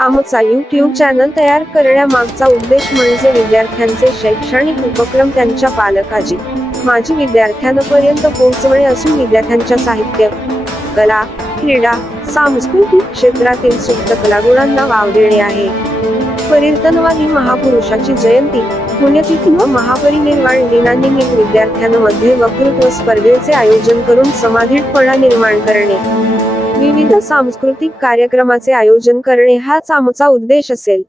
आमचा YouTube channel तयार करण्यामागचा उद्देश म्हणजे विद्यार्थ्यांचे शैक्षणिक उपक्रम त्यांच्या पालकाची माजी विद्यार्थ्यांपर्यंत पोहोचवणे असून विद्यार्थ्यांच्या साहित्य, कला, क्रीडा, सांस्कृतिक क्षेत्रातील सुप्त कलागुणांना वाव देणे आहे. परिवर्तनवादी महापुरुषाची जयंती, पुण्यतिथी व महापरिनिर्वाण दिनानिमित्त विद्यार्थ्यांमध्ये वक्तृत्व स्पर्धेचे आयोजन करून समाधीटपणा निर्माण करणे, विविध सांस्कृतिक कार्यक्रमाचे आयोजन करणे हाच आमचा उद्देश असेल.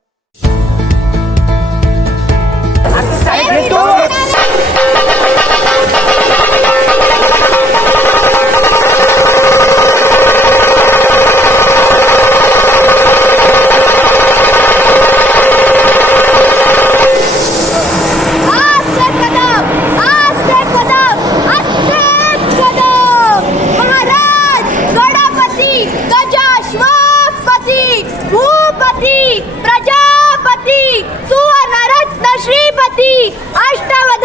प्रजापती सुवर्णरत्न श्रीपती अष्टवती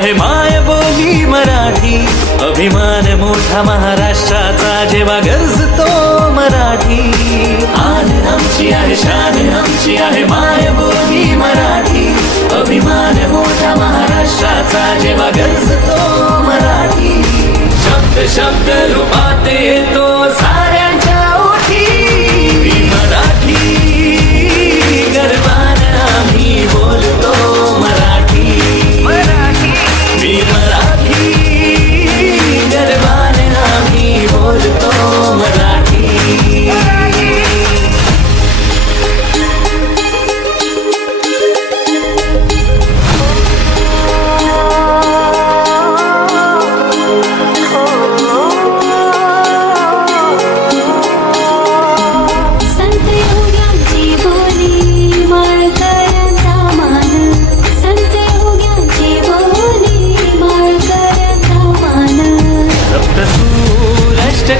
आहे मायबोली मराठी. अभिमान मोठा महाराष्ट्राचा जेव्हा गरजतो मराठी. आन आमची आहे शान आमची आहे मायबोली मराठी. अभिमान मोठा महाराष्ट्राचा जेव्हा गरजतो मराठी. शब्द शब्द रूपात येतो साऱ्यांच्या ओठी. मी मराठी गर्वानं आम्ही बोलतो मराठी. मी मराठी गर्वानं आम्ही बोलतो मराठी.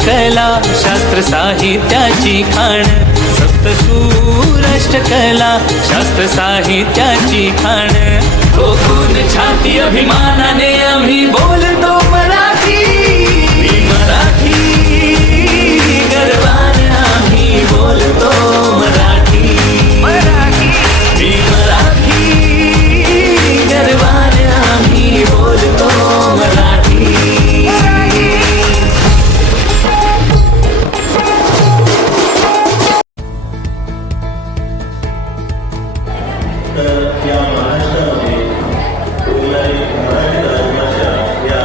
कला शास्त्र साहित्याची खाण. सप्तसूर अष्टकला शास्त्र साहित्याची खाण. ठोकून छाती अभिमानाने आम्ही बोलतो मराठी. मी मराठी गर्वाने आम्ही बोलतो मराठी. मी मराठी गर्वाने आम्ही बोलतो मराठी. तर या महाराष्ट्रामध्ये मराठी धर्माच्या या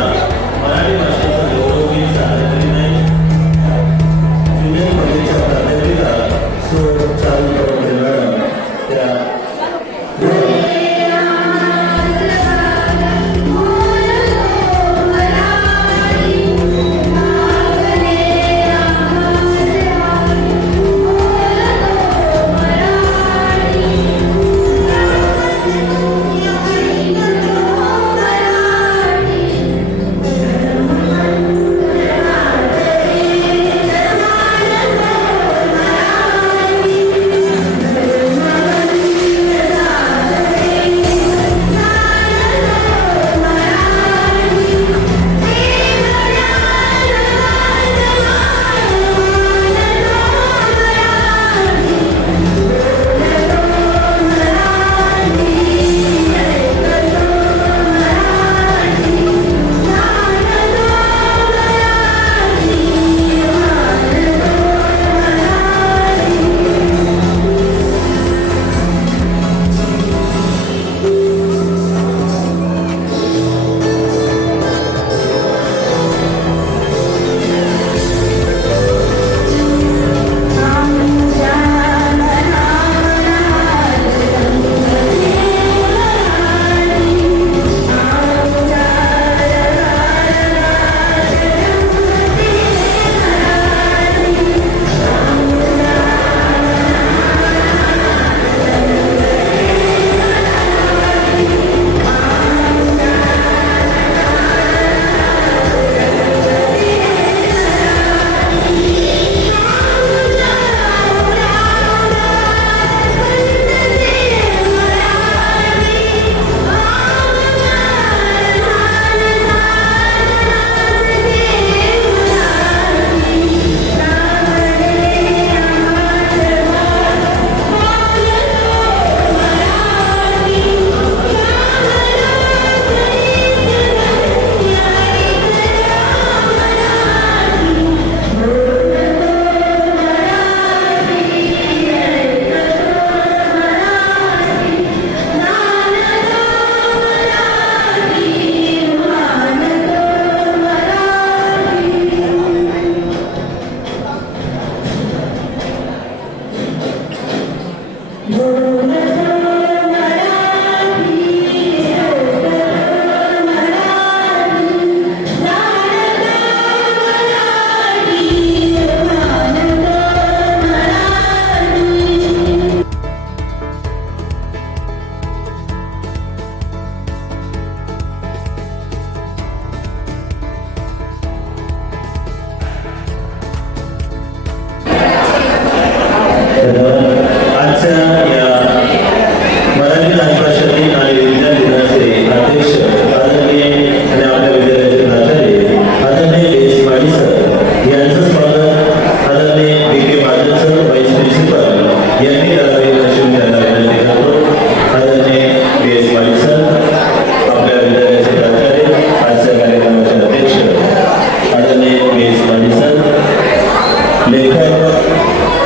लेखक,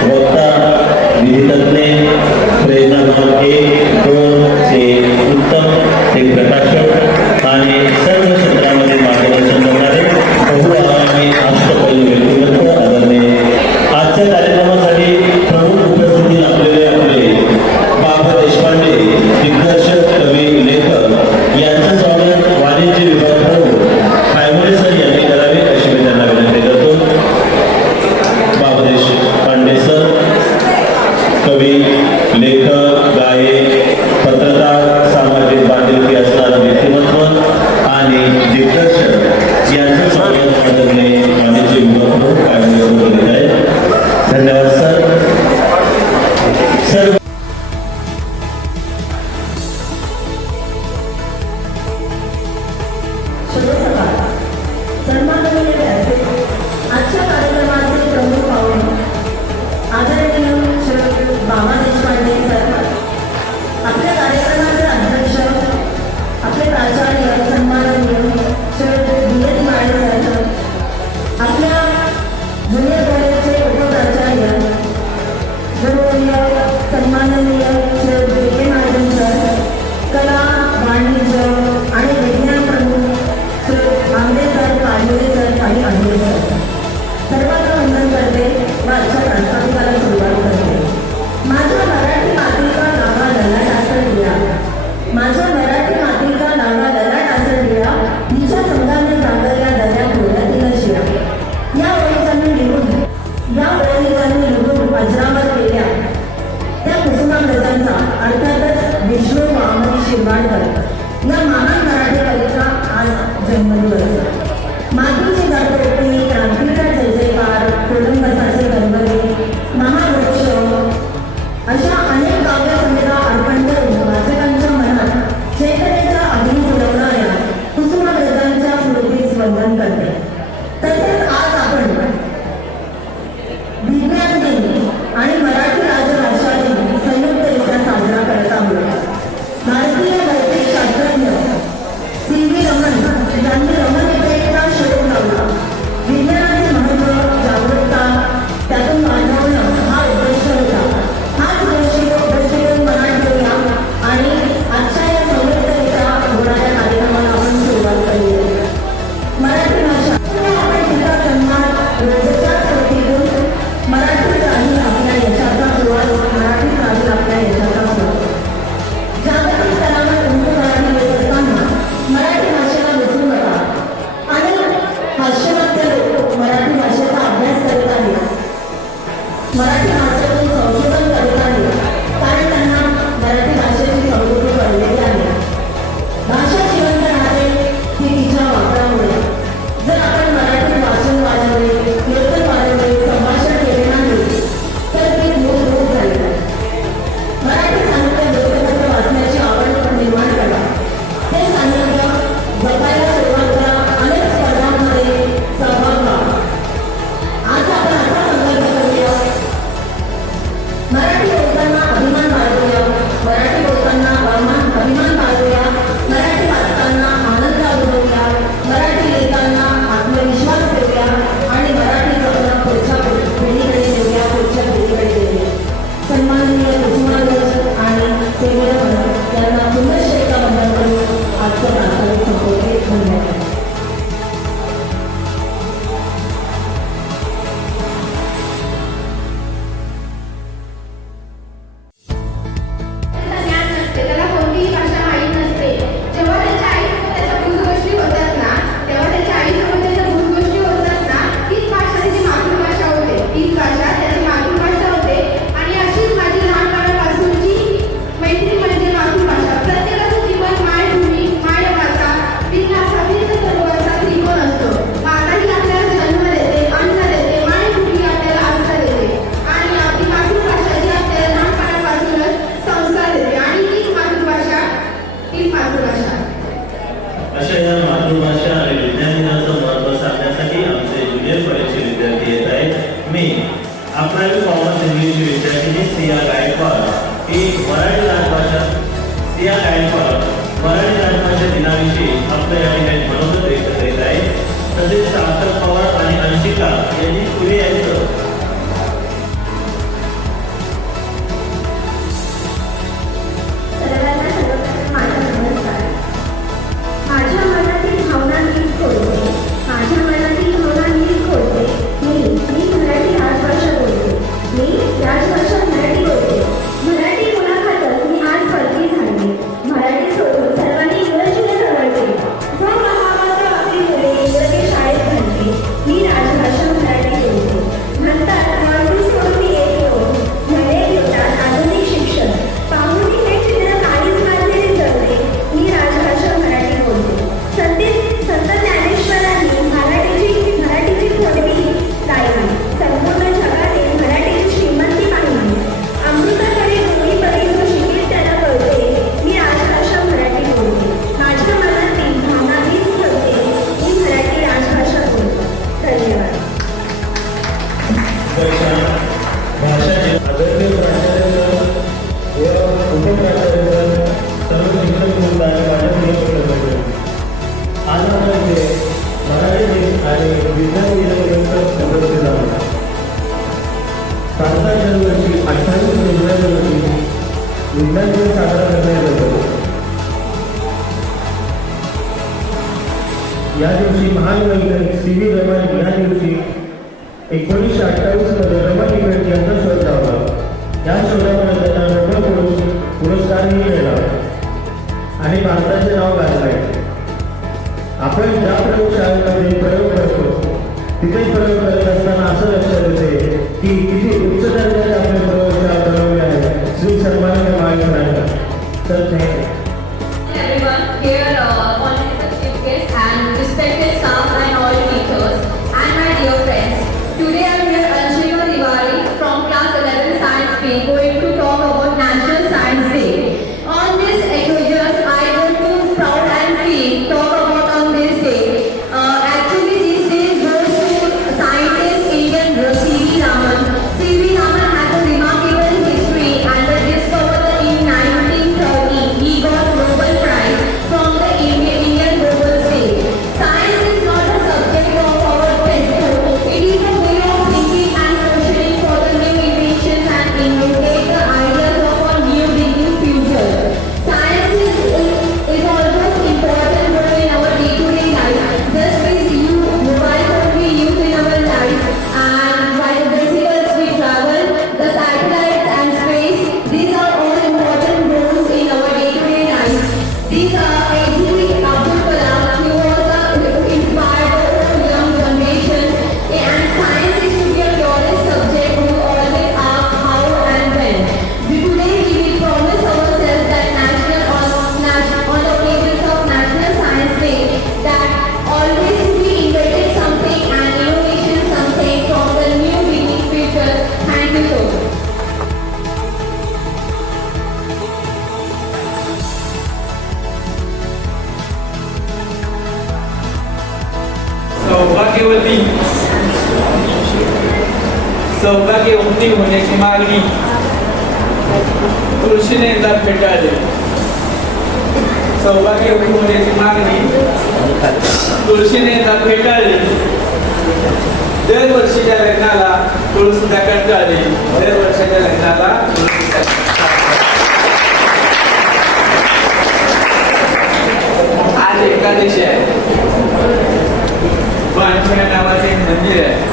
वक्ता, विधितज्ञ, प्रेरणादायक 1, 2 चे उत्तम ते प्रकाशक आणि सर्व क्षेत्रामध्ये मार्गदर्शन करणारे बहुआयामी अष्टपैलू व्यक्तिमत्व आदरणीय. आजच्या कार्यक्रमासाठी प्रमुख उपस्थिती लाभलेले आपले बाबा देशपांडे, दिग्दर्शक, कवी, लेखक यांचं स्वागत वाणिज्य विभाग प्रमुख फायमोरे सर यांनी करावे अशी मी त्यांना विनंती करतो. बाबा देशपांडे सर, कवी, लेखक, गायक, पत्रकार, सामाजिक बांधिलकी असणारे व्यक्तिमत्व आणि दिग्दर्शक यांचं स्वागत आदरणीय वाणिज्य विभाग प्रमुख फायमोरे सर करीत आहेत. धन्यवाद सर. सर सन्माननीय व्यासपीठ, आजच्या कार्यक्रमाचे प्रमुख पाहुणे आदरणीय श्री बाबा देशपांडे सर, आपल्या कार्यक्रमाचे अध्यक्ष आपले प्राचार्य सन्माननीय श्री डी.एस. माळे सर, आपल्या ज्युनियर कॉलेजचे उपप्राचार्य गुरुवर्य सन्माननीय श्री बी.के. महाजन सर, कला, वाणिज्य आणि विज्ञान प्रमुख श्री आंबेडकर काळोरे सर आणि आंबे सर, सर्वांना वंदन करते व आजच्या प्रास्ताविकाला सुरुवात करते. माझ्या मराठी मातीचा नावा ललाट आसरलिया, माझ्या मराठी मातीचा नावा ललाट आसरलिया, तिच्या संघाने जागरल्या दऱ्या डोळ्यातील शिया. या ओळीजांनी लिहून अजरामर केल्या त्या कुसुमाग्रजांचा, अर्थातच विष्णू वामन शिरवाडकर या महान मराठी कवीचा आज जन्मदिवस. मातीची गडकोटी, क्रांतीचा जय जयकार, कोलंबसाचे गरगरे, महावृक्ष अशा अनेक काव्य संहिता अर्पण करून वाचकांच्या मनात चेतनेचा अग्नी फुलवणाऱ्या कुसुमाग्रजांच्या स्मृतीस वंदन करते. तसेच आज आपण विज्ञान दिन आणि मराठी राजभाषा दिन संयुक्तरित्या साजरा करत आहोत. भारतीय भौतिक शास्त्रज्ञ सी.व्ही. रमण यांनी रमण इफेक्टचा शोध लावला. विज्ञानाचे महत्त्व, जागरूकता त्यातून वाढवणं हा उद्देश होता. हाच दृष्टिकोन मनात ठेवूया आणि आजच्या या संयुक्तरित्या होणाऱ्या कार्यक्रमाला आपण सुरुवात करूया. मराठी भाषा आपण तिचा सन्मान रोजच्या कृतीतून मराठीत राहील आपल्या यशाचा सुरुवात, मराठीत राहील आपल्या यशाचा सुरुवात. जागतिक स्तरावर उंच मराठी येत असताना मराठी भाषेला विसरू नका. अनेक पाश्चिमात्य लोक मराठी भाषेचा अभ्यास करीत आहेत, मराठी भाषेतून संशोधन करीत आहेत, कारण त्यांना मराठी भाषेची समृद्धी कळलेली आहे. भाषा जिवंत राहते ती तिच्या वापरामुळे. जर आपण मराठी वाचन वाढवले, कीर्तन वाढवले, संभाषण केले नाही तर ती मूलभूत झाली. मराठी साहित्य व्यक्तिमत्व वाचण्याची आवड निर्माण करा. ते साहित्य जपायला सुरुवात करा. अनेक स्पर्धांमध्ये सहभाग व्हा. आज आपण असा संकल्प करूया, मराठी बोलताना अभिमान बाळगूया, मराठी बोलताना अभिमान बाळगूया, मराठी वाचताना आनंद अनुभवूया, मराठी लिहिताना आत्मविश्वास ठेवूया आणि मराठी जगणं पुढच्या पिढीकडे नेऊया, पुढच्या पिढीकडे नेऊया. सन्माननीय कुसुमाग्रज आणि सेवेला यांना पुनश्च एकदा वंदन करून आजचं प्रास्ताविक संपवते. धन्यवाद. ज्ञान नसते, त्याला कोणतीही भाषा माहीत नसते. जेव्हा त्याच्या आईसोबत त्याच्या भूत गोष्टी होतात ना, तेव्हा त्याच्या आईसोबत त्याच्या भूत गोष्टी होतात ना, तीच भाषा त्याची मातृभाषा होते, तीच भाषा त्याची मातृभाषा होते. आणि अशीच माझी लहानपणापासूनची मैत्री म्हणजे मातृभाषा. प्रत्येकाचं जीवन मायभूमी, मायमाता, विज्ञासा, भिन्न सर्वांचा त्रिकोण असतो. माता ही आपल्याला जन्म देते, अन्न देते, मायभूमी आपल्याला आश्रय देते आणि आपली मातृभाषा जी आपल्याला लहानपणापासूनच संस्कार देते आणि तीच मातृभाषा. अशा या मातृभाषा आणि विज्ञान दिनाचं महत्त्व सांगण्यासाठी आमचे ज्युनियर कॉलेजचे विद्यार्थी येत आहेत. मी 11वी कॉमर्स इंग्लिशची विद्यार्थिनी सिया गायकवाड, ही मराठी राजभाषा सिया गायकवाड मराठी राजभाषा दिनाविषयी आपल्या या ठिकाणी मनोगत व्यक्त करीत आहे. तसेच सार्थक पवार आणि अंशिका यांनी पुढे यायचं विद्यापीठाच्या भाषाचे आदरणीय प्राचार्य व उपप्राचार्य सर्व शिक्षक वृंद आणि माझ्या प्रिय आज आपण इथे मराठी दिन आणि विज्ञान दिनानिमित्त उपस्थित आहोत. भारतात दरवर्षी 28 फेब्रुवारी रोजी विज्ञान दिन साजरा करण्यात येतो. या दिवशी महान वैज्ञानिक C.V. रमन या दिवशी 1928 मध्ये रमन इफेक्ट यांचा शोध लावला. या शोधामुळे त्यांना नोबेल पुरस्कारही मिळाला आणि भारताचे नाव गाजले. आपण ज्या प्रयोगशाळेमध्ये प्रयोग करतो तिथे प्रयोग करत असताना असं लक्षात येते की किती उच्च दर्जाचे आपले प्रयोगशाळा बनवले आहे. श्री सन्माननीय मान्यवरांना तर thank you. Everyone here, honorable chief guests and respected staff and all teachers and my dear friends. Today I am here Anshika Diwali from class 11 science stream going to talk about National Science Day. On this occasion I want to proud and feel talk about on this day. Actually this day goes to scientist Indian C.V. Raman. C.V. Raman has a remarkable history and the discoverer in 1930 he got Nobel Prize from the Indian Global Stage. Science is not a subject of our textbook. It is a way of thinking and questioning for the new inventions and innovate the ideas of a new beginning future. Science is almost important role in our day-to-day life. Just with you, mobile phone we use in our life, and by the bicycles we travel, the satellites and space, these are all important roles in our day-to-day life. These are actually Abdul Kalam, he was inspired the young generation, and science is to be a curious subject who always ask how and when. Today we will promise ourselves that on the occasions of National Science Day, that always we invented something and innovation something from the new beginning future. Thank you so much. सौभाग्यवती होण्याची मागणी तुळशीने एकदा फेटाळली. सौभाग्यवती होण्याची मागणी तुळशीने एकदा फेटाळली. दरवर्षीच्या लग्नाला तुळशीला कंटाळली. दरवर्षाच्या लग्नाला आज एकादशी आहे. बांधण्या नावाचे एक मंदिर आहे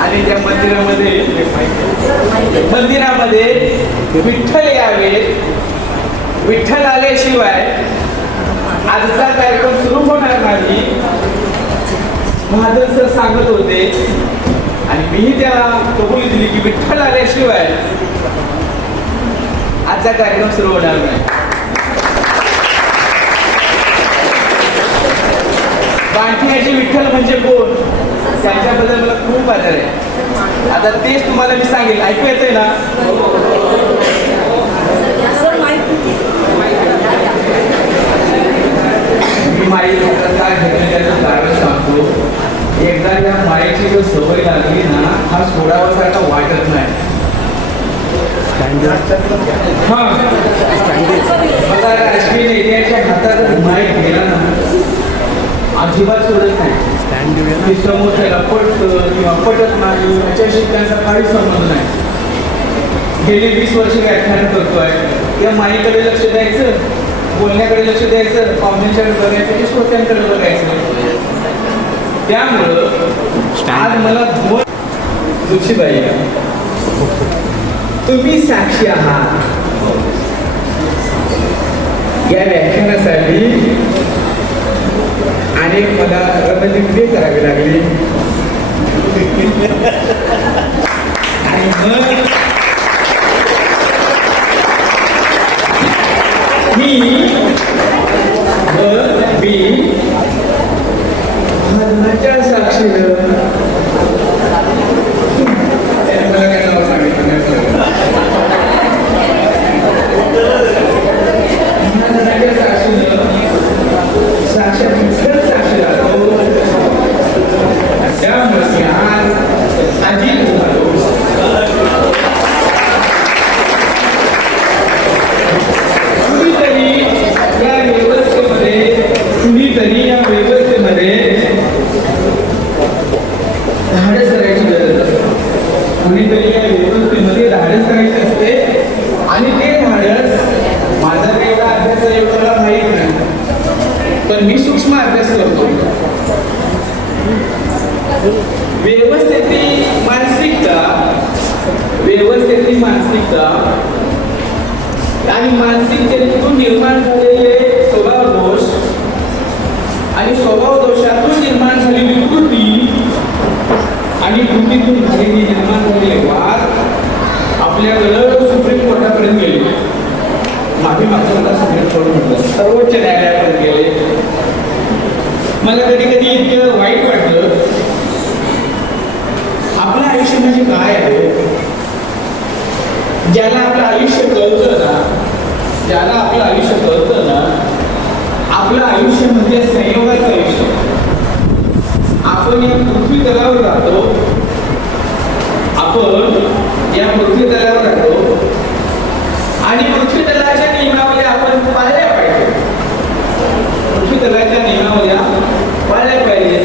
आणि त्या मंदिरामध्ये विठ्ठल यावे. विठ्ठल आल्याशिवाय आजचा कार्यक्रम सुरू होणार नाही. महाजन सर सांगत होते आणि मीही त्याला कबुली दिली की विठ्ठल आल्याशिवाय आजचा कार्यक्रम सुरू होणार नाही. बांठण्याचे विठ्ठल म्हणजे कोण, त्यांच्याबद्दल मला खूप आदर आहे. आता तेच तुम्हाला मी सांगेल. ऐकू येतंय ना? मी माई काय घेतलं कारण सांगतो. एकदा त्या माईची जो सवय लागली ना, हा सोडावासारखा वाटत नाही. मला राजकीय नेत्याच्या हातात माईक गेला ना, अजिबात सोडत नाही. ती समोरच्याला पटतं किंवा पटत नाही याच्याशी त्यांचा काही संबंध नाही. गेली 20 वर्ष व्याख्यान करतोय. त्या माईकडे लक्ष द्यायचं, बोलण्याकडे लक्ष द्यायचं, पाहुण्यांच्याकडे बघायचं की श्रोत्यांकडे बघायचं. त्यामुळं आज मला तुळशीबाई तुम्ही साक्षी आहात. या व्याख्यानासाठी आणि मला रमणदीप करावी लागली आणि मग मी माझ्या साक्षीनं मला काय नाव सांगितलं साक्षात साक्षी त्यामुळे आज कोणीतरी या व्यवस्थेमध्ये धाडस करायचे असते आणि ते धाडस माझा तेवढा अभ्यास एवढं मला माहीत नाही, पण मी सूक्ष्म अभ्यास करतो. व्यवस्थेतली मानसिकता आणि मानसिकतेतून निर्माण झालेले स्वभाव दोष आणि स्वभाव दोषातून निर्माण झालेली कृती आणि कृतीतून झालेली निर्माण झालेले वाद आपल्याकडं सुप्रीम कोर्टापर्यंत गेले. माफी मागतो मला सुप्रीम कोर्ट म्हटलं, सर्वोच्च न्यायालयापर्यंत गेले. मला कधी कधी इतकं वाईट वाटलं. आपलं आयुष्य म्हणजे काय आहे? ज्याला आपलं आयुष्य कळतं ना, आपलं आयुष्य म्हणजे संयोगाचं आयुष्य. आपण या पृथ्वी तलावर राहतो, आणि पृथ्वी तलाच्या नियमावल्या आपण पाळल्या पाहिजे.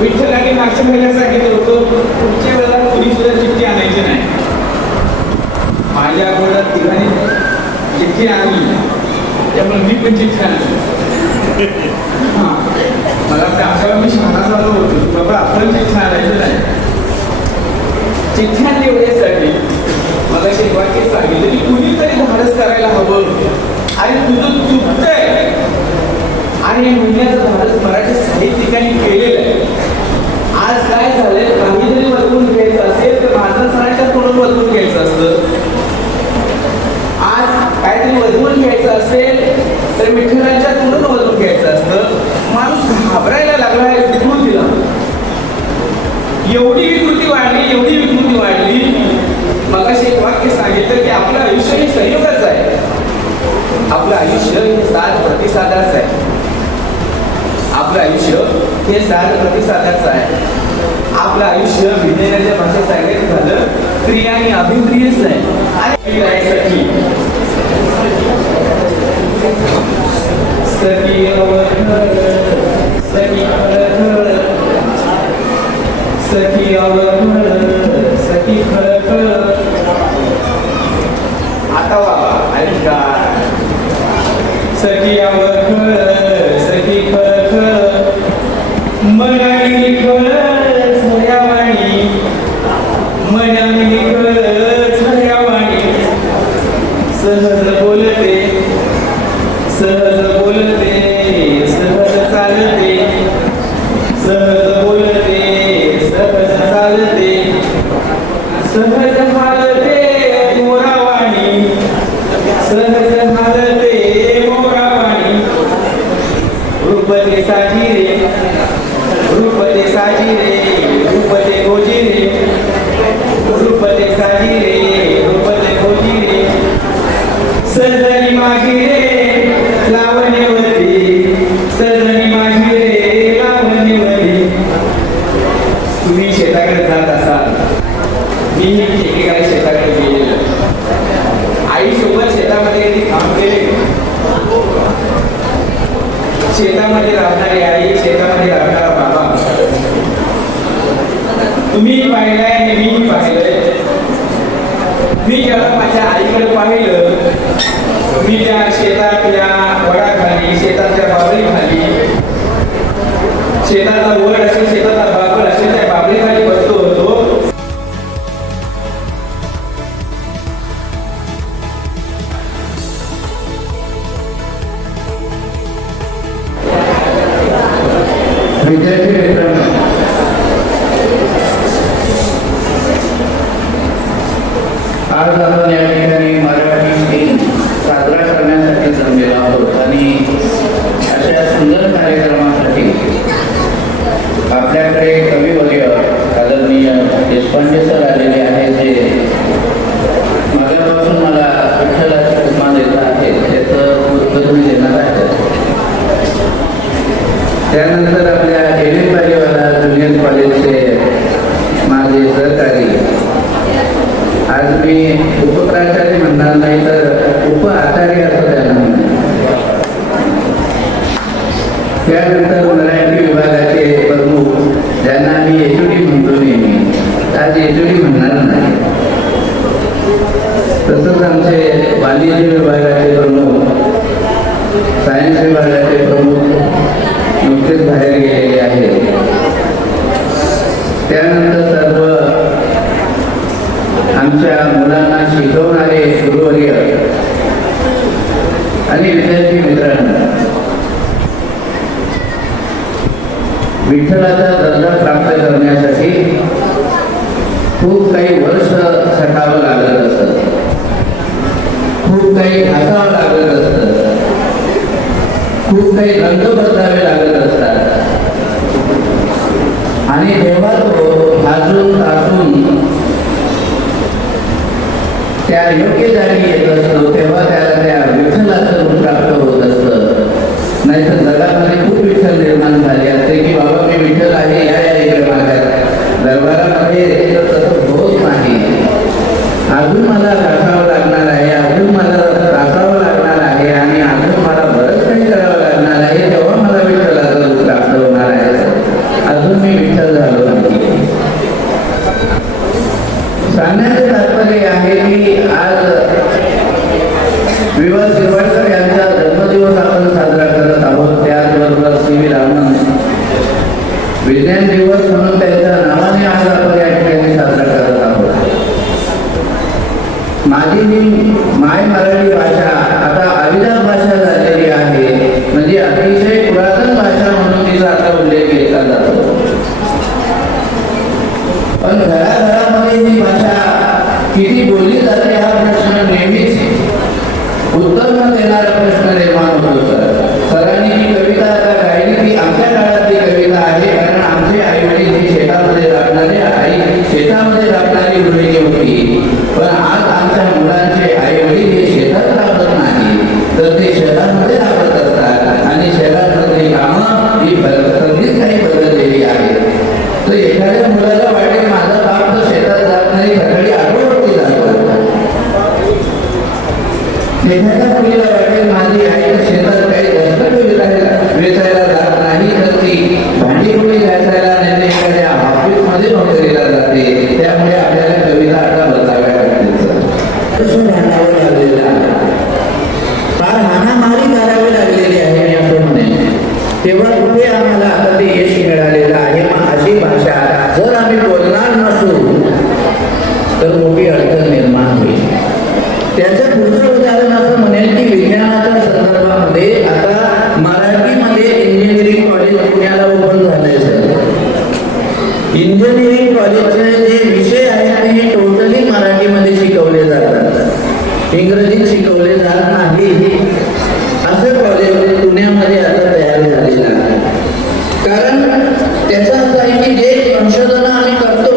विठ्ठलाने मागच्या महिन्यात सांगितलं होतं, पुढच्या वेळेला कोणी सुद्धा चिठ्ठी आणायची नाही. माझ्या अगोदर तिघांनी चिठ्ठी आणली, त्यामुळे मी पण चिठ्ठी आणली. मला आमच्यावर मी शहाणा झालो होतो, बाबा आपण चिठ्ठी आणायची नाही. चिठ्ठ्या एवढ्यासाठी मला एक वाक्य सांगितलं की कुणीतरी धाडस करायला हवं आणि तुझं चुकतंय. आणि म्हणण्याचं धाडस मराठी साहित्यिकांनी केलेलं आहे. आज काय झालंय, काहीतरी बदलून घ्यायचं असेल तर माझं सणाच्या तोंडून बदलून घ्यायचं असतं. आज काहीतरी बदलून घ्यायचं असेल तर विठ्ठलाच्या तोंडून बदलून घ्यायचं असतं. माणूस घाबरायला लागला आहे विकृतीला. एवढी विकृती वाढली. मगाशी एक वाक्य सांगितलं की आपलं आयुष्य हे संयोगाचं आहे. आपलं आयुष्य हे साथ प्रतिसादाचं आहे. आपलं आयुष्य विज्ञानाच्या भाषेत सांगायचं झालं क्रिया आणि अभिक्रियेच आहे. सखी खळखळ आता बाबा ऐका. सखी अवखळ सखी खळखळ मनाली खळ छायावाणी, मनाली खळ छायावाणी. सहज बोलते सहज चालते, सहज बोलते सहज चालते, सहज हालते मोरावाणी, सहज हालते मोरावाणी. रूपते साजिरे रूपते गोजिरे, रूपते गोजिरे. सजनी माझी रे लावणीवरती, सजनी माझी रे लावणीवरती. तुम्ही शेताकडे जात असाल, मी एकेकाळी शेताकडे गेलेलो. आईसोबत शेतामध्ये काम केले. शेतामध्ये राहणारी आई, शेतामध्ये राहणारा बाबा, तुम्ही पाहिलंय आणि मी पाहिलंय. मी जेव्हा माझ्या आईकडे पाहिलं, मी त्या शेतातल्या वडाखाली, शेतातल्या बाबळीखाली, शेतातला वड असेल, शेतातला बाबळ असेल, त्या बाबळीखाली बसलो होतो. विद्यार्थी मित्रांनो, आज आपण या ठिकाणी मराठी दिन साजरा करण्यासाठी जमलेलो आहोत आणि अशा सुंदर कार्यक्रमासाठी आपल्याकडे कविवर्य आदरणीय देशपांडे सर आलेले आहेत, जे मागापासून मला विठ्ठलाची उपमा देत आहेत, त्याचं उद्बोधन देणार आहेत. त्यानंतर आपल्या एलिपालीवाला ज्युनियर कॉलेजचे माझे सहकारी, आज मी उपप्राचार्य आज येजोडी म्हणणार नाही. तसंच आमचे वाणिज्य विभागाचे प्रमुख, सायन्स विभागाचे प्रमुख नुकतेच बाहेर गेलेले आहेत. त्यानंतर सर्व आमच्या मुलांना शिकवणारे गुरुवर्य आणि विद्यार्थी मित्रांनो, विठ्ठलाचा दर्जा प्राप्त करण्यासाठी खूप काही वर्ष झटावं लागत असतं, खूप काही घासावं लागत असतं, खूप काही रंग बदलावे लागत असतात. आणि जेव्हा तो भाजून तासून त्या योग्य जागी येत असतो तेव्हा त्याला त्या विठ्ठलाचं रूप प्राप्त होत असतं. नाहीतर जगामध्ये खूप विठ्ठल निर्माण झाले असते की बाबा मी विठ्ठल आहे, या इकडे माझ्या दरबारामध्ये तसं होत नाही. अजून मला घासावं लागणार आहे, अजून मला त्रासावं लागणार आहे आणि अजून मला बरंच काही करावं लागणार आहे, तेव्हा मला विठ्ठलाचं रूप प्राप्त होणार आहे. अजून मी विठ्ठल झालो नाही. सांगण्याचे तात्पर्य आहे की आज विवा शिरवाडकर यांचा जन्मदिवस आपण साजरा करत आहोत. त्याचबरोबर सी.व्ही. रामन विज्ञान दिवस म्हणून त्यांच्या नावाने आज आपण या ठिकाणी साजरा करत आहोत. माझी ही माय मराठी भाषा आता अविदास भाषा झालेली आहे, म्हणजे अतिशय पुरातन भाषा म्हणून तिचा आता उल्लेख केला जातो. पण घराघरामध्ये ही भाषा किती बोलली जाते हा प्रश्न नेहमीच उत्तर न देणारा प्रश्न निर्माण होतो. सरांनी ही कविता आता गायली ती आमच्या काळातली कविता आहे, कारण आमचे आई वडील ही शेतामध्ये राबणारे, आई शेतामध्ये राबणारी गृहिणी होती. पण आज आमच्या मुलांचे आई वडील हे शेतात राबत नाही, तर ते शेतामध्ये राबत असतात आणि शेतामधली कामं ही सगळीच काही बदललेली आहेत. तर एखाद्या मुलाला वाटेल माझा बाप तर शेतात जात नाही, सकाळी आठवडती जातो. एखाद्या मुलीला वाटेल माझी आई तर शेतात काही दशक वेचायला जात नाही, तर ती भांडीपोळी घासायला नाही तर एखाद्या ऑफिसमध्ये नोकरीला जाते. त्यामुळे आपल्याला कविता आता बदलाव्या लागते. फार हाणामारी करावी लागलेली आहे मी असं म्हणेन. तेव्हा कुठे आम्हाला आता ते यश मिळालेलं आहे. मग अशी भाषा जर आम्ही बोलणार नसू तर मोठी अडचण निर्माण होईल. त्याचं पुढचं उदाहरण असं म्हणेल की विज्ञानाच्या संदर्भामध्ये आता मराठीमध्ये इंजिनिअरिंग कॉलेज पुण्याला ओपन झालंय. इंजिनिअरिंग कॉलेजचे जे विषय आहेत ते टोटली मराठीमध्ये शिकवले जातात, इंग्रजीत शिकवले जात नाही. असं कॉलेज पुण्यामध्ये आता तयार झालेलं आहे. कारण त्याचं असं आहे की जे संशोधन आम्ही करतो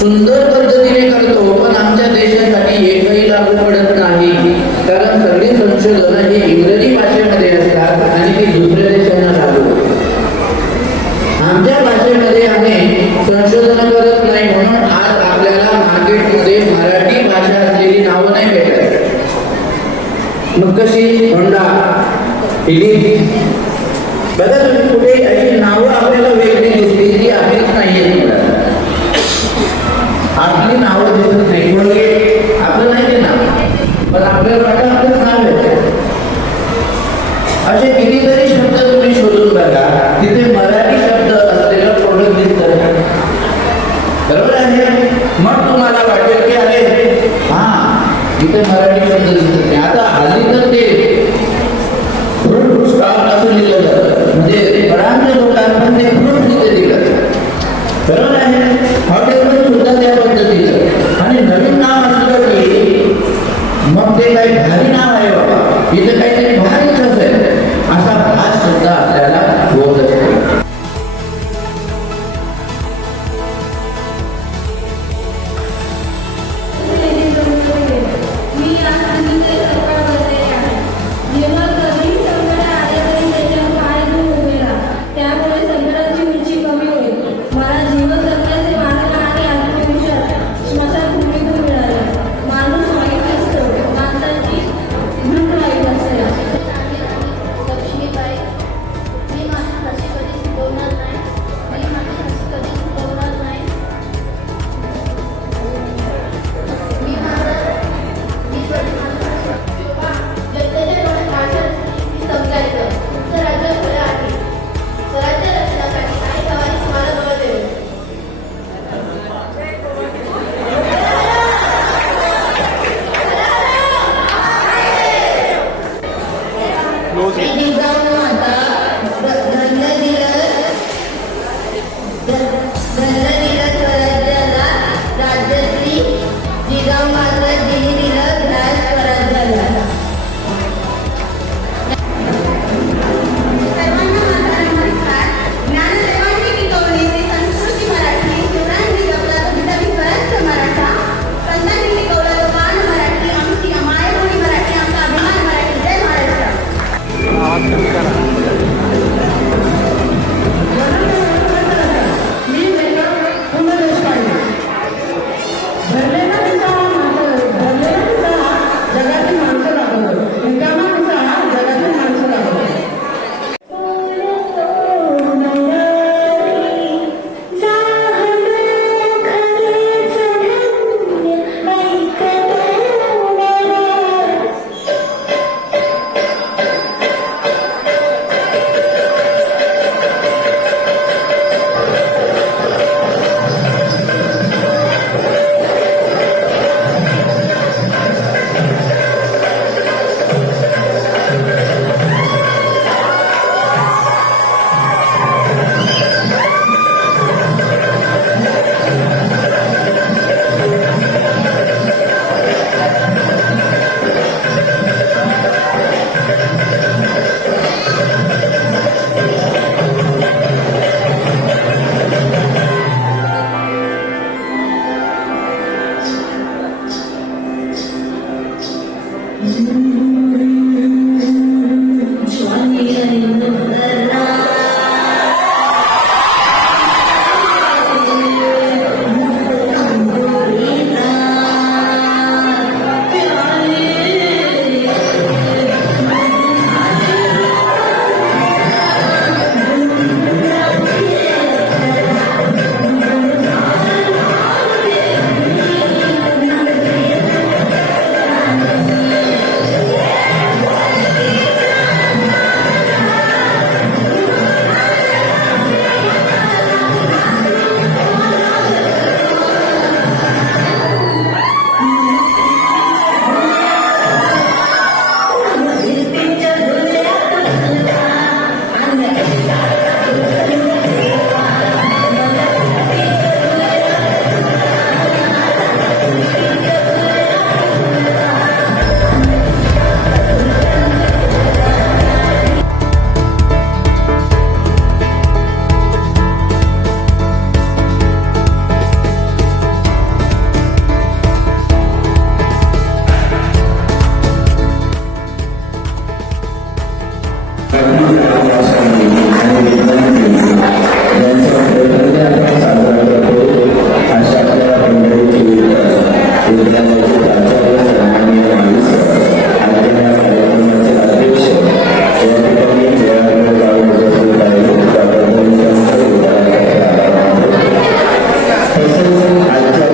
सुंदर पद्धतीने करतो, पण आमच्या देशासाठी एकही लागू पडत नाही. कारण सगळी संशोधनं ही इंग्रजी भाषेमध्ये असतात आणि ती दुसऱ्या देशांना लागू होतात. आमच्या भाषेमध्ये आम्ही संशोधन करत नाही, म्हणून आज आपल्याला मार्केटमध्ये मराठी भाषा असलेली नावं नाही भेटत. मग कशी होंडा, फिलिप, बघा तुम्ही कुठे अशी नावं आपल्याला वेगळी दिसली ती आपलीच नाही आहे. आपली नावं दिसत नाही, कोलगेट आपलं नाही ते नाव, पण आपल्याला वाटतं आपलंच नाव आहे. असे कितीतरी शब्द तुम्ही शोधून बघा, तिथे मराठी शब्द असलेलं प्रोडक्ट दिसतं, बरोबर आहे. मग तुम्हाला वाटेल की अरे हा इथे मराठी शब्द दिसत नाही. आता हल्ली तर ते फ्रूट स्टॉल असं लिहिलं जातं, म्हणजे फळांच्या दुकान ते फ्रूट तिथे दिलं, बरोबर आहे. हॉटेलमध्ये सुद्धा त्या पद्धतीचं. आणि नवीन नाव असलं की मग ते काही भारी नाव आहे बाबा, इथं काहीतरी भारीच असेल असा भास सुद्धा आपल्याला होत असतो. मी आज सांगितले सरकार बदलले आहे. तसंच आजच्या